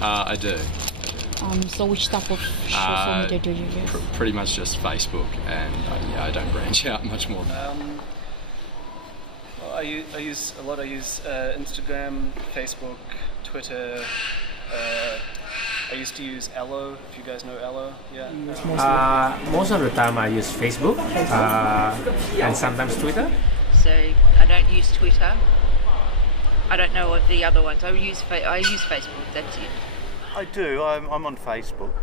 I do. So which type of social media do you use? Pretty much just Facebook, and yeah, I don't branch out much more than that. Well, I use a lot. I use Instagram, Facebook, Twitter. I used to use Elo, if you guys know Elo. Yeah. Most of the time I use Facebook and sometimes Twitter. So I don't use Twitter. I don't know of the other ones. I use Facebook. That's it. I do. I'm on Facebook.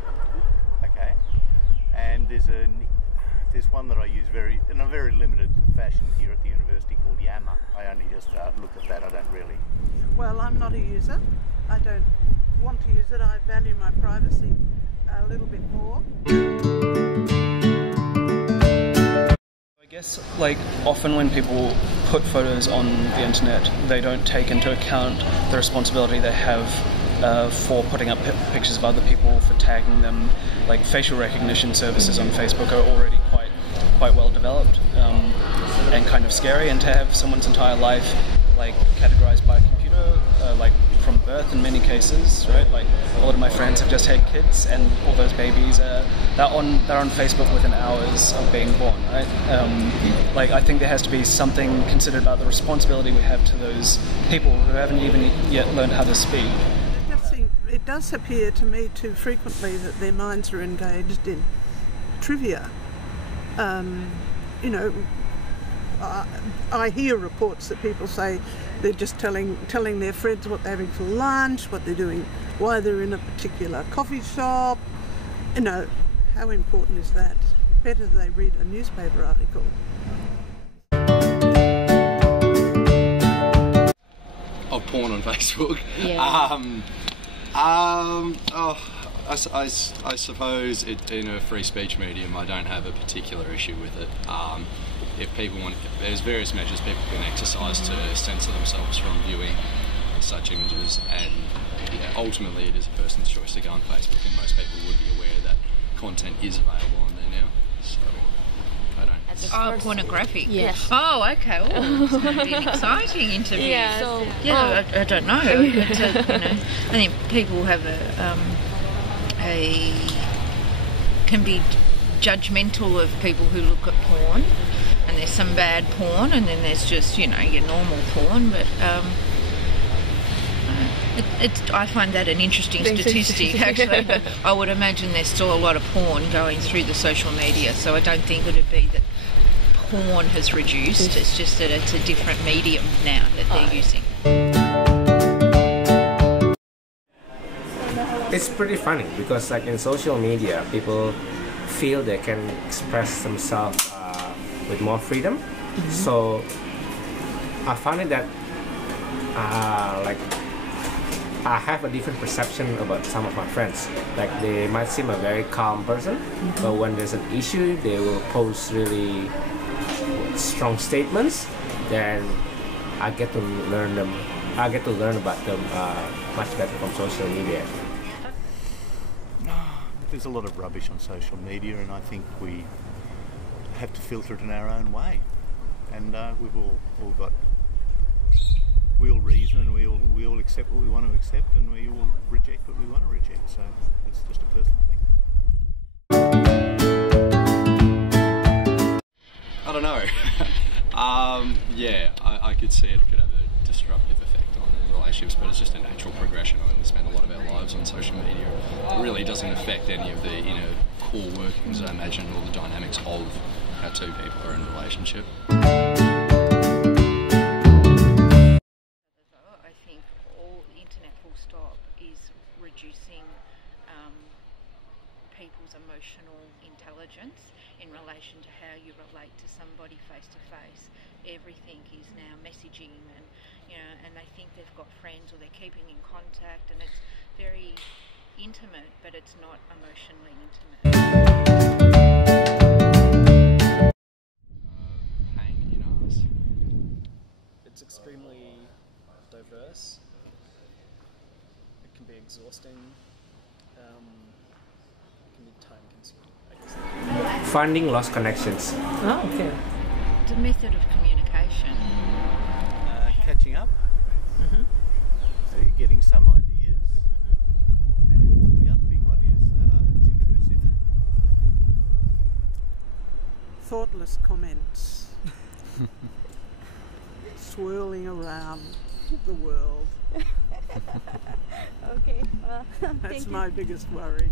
Okay. And there's one that I use in a very limited fashion here at the university called Yammer. I only just look at that. I don't really. Well, I'm not a user. I don't want to use it. I value my privacy a little bit more. I guess, like, often when people put photos on the internet, they don't take into account the responsibility they have for putting up pictures of other people, for tagging them. Like, facial recognition services on Facebook are already quite well developed and kind of scary, and to have someone's entire life like categorized by a computer, like from birth in many cases, right? Like, a lot of my friends have just had kids, and all those babies they're on Facebook within hours of being born, right? Like, I think there has to be something considered about the responsibility we have to those people who haven't even yet learned how to speak. It does appear to me too frequently that their minds are engaged in trivia. You know, I hear reports that people say they're just telling their friends what they're having for lunch, what they're doing, why they're in a particular coffee shop. You know, how important is that? Better they read a newspaper article. Of porn on Facebook. Yeah. I suppose in a free speech medium, I don't have a particular issue with it. If people want, there's various measures people can exercise to censor themselves from viewing such images, and yeah, ultimately it is a person's choice to go on Facebook, and most people would be aware that content is available on there now. So I don't. Oh, pornographic. Yes. Oh, okay. Oh, it's going to be an exciting interview. Yeah. So, I don't know. It's I think people have can be judgmental of people who look at porn, and there's some bad porn, and then there's just, you know, your normal porn. But I find that an interesting statistic, actually. But I would imagine there's still a lot of porn going through the social media, so I don't think it would be that porn has reduced. It's just that it's a different medium now that they're using. It's pretty funny because, like, in social media, people feel they can express themselves with more freedom. Mm-hmm. So I find it that like, I have a different perception about some of my friends. Like, they might seem a very calm person, mm-hmm. but when there's an issue, they will post really strong statements. Then I get to learn about them much better from social media. There's a lot of rubbish on social media, and I think we have to filter it in our own way. And we've all got, we all reason, and we all accept what we want to accept, and we all reject what we want to reject. So it's just a personal thing. I don't know. Yeah, I could see it could have a disruptive effect on relationships, but it's just a natural progression. I mean, we spend a lot of our lives on social media. It really doesn't affect any of the core workings, I imagine, or the dynamics of how two people are in a relationship. I think all internet full stop is reducing people's emotional intelligence in relation to how you relate to somebody face to face. Everything is now messaging, and and they think they've got friends, or they're keeping in contact, and it's very intimate, but it's not emotionally intimate. Pain in your ass. It's extremely diverse. It can be exhausting. It can be time consuming, I guess. Finding lost connections. Oh, okay. It's a method of communication. Catching up. Mm-hmm. Getting some ideas. thoughtless comments swirling around the world. Okay. Well, That's thank you. my biggest worry.